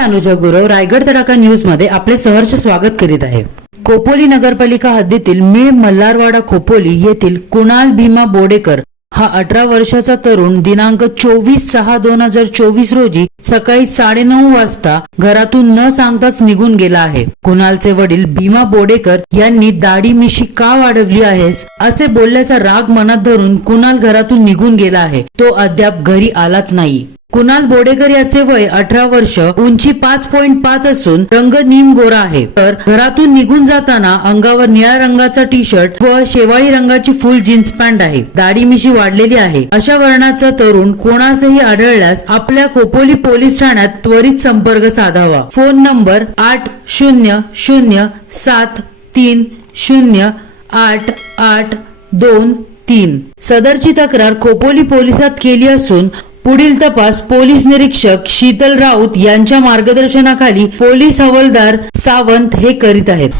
अनुजा गुरव. रायगड तडाखा न्यूजमध्ये आपले सहर्ष स्वागत करीत आहे. खोपोली नगरपालिका हद्दीतील मिळ मल्हारवाडा खोपोली येथील कुणाल भीमा बोडेकर हा अठरा वर्षाचा तरुण दिनांक चोवीस सहा दोन हजार चोवीस रोजी सकाळी साडेनऊ वाजता घरातून न सांगताच निघून गेला आहे. कुणालचे वडील भीमा बोडेकर यांनी दाढी मिशी का वाढवली आहेस? असे बोलल्याचा राग मनात धरून कुणाल घरातून निघून गेला आहे. तो अद्याप घरी आलाच नाही. कुणाल बोडेकर याचे वय अठरा वर्ष उंची पाच पॉईंट पाच असून रंग नीम गोरा आहे. तर घरातून निघून जाताना अंगावर निळ्या रंगाचा टी शर्ट व शेवाळी रंगाची फुल जीन्स पॅन्ट आहे. दाढी मिशी वाढलेली आहे. अशा वर्णाचा तरुण कोणासही आढळल्यास आपल्या खोपोली पोलीस ठाण्यात त्वरित संपर्क साधावा. फोन नंबर आठ शून्य शून्य सात तीन शून्य आठ आठ दोन तीन. सदरची तक्रार खोपोली पोलिसात केली असून पुढील तपास पोलीस निरीक्षक शीतल राऊत यांच्या मार्गदर्शनाखाली पोलीस हवालदार सावंत हे करीत आहेत.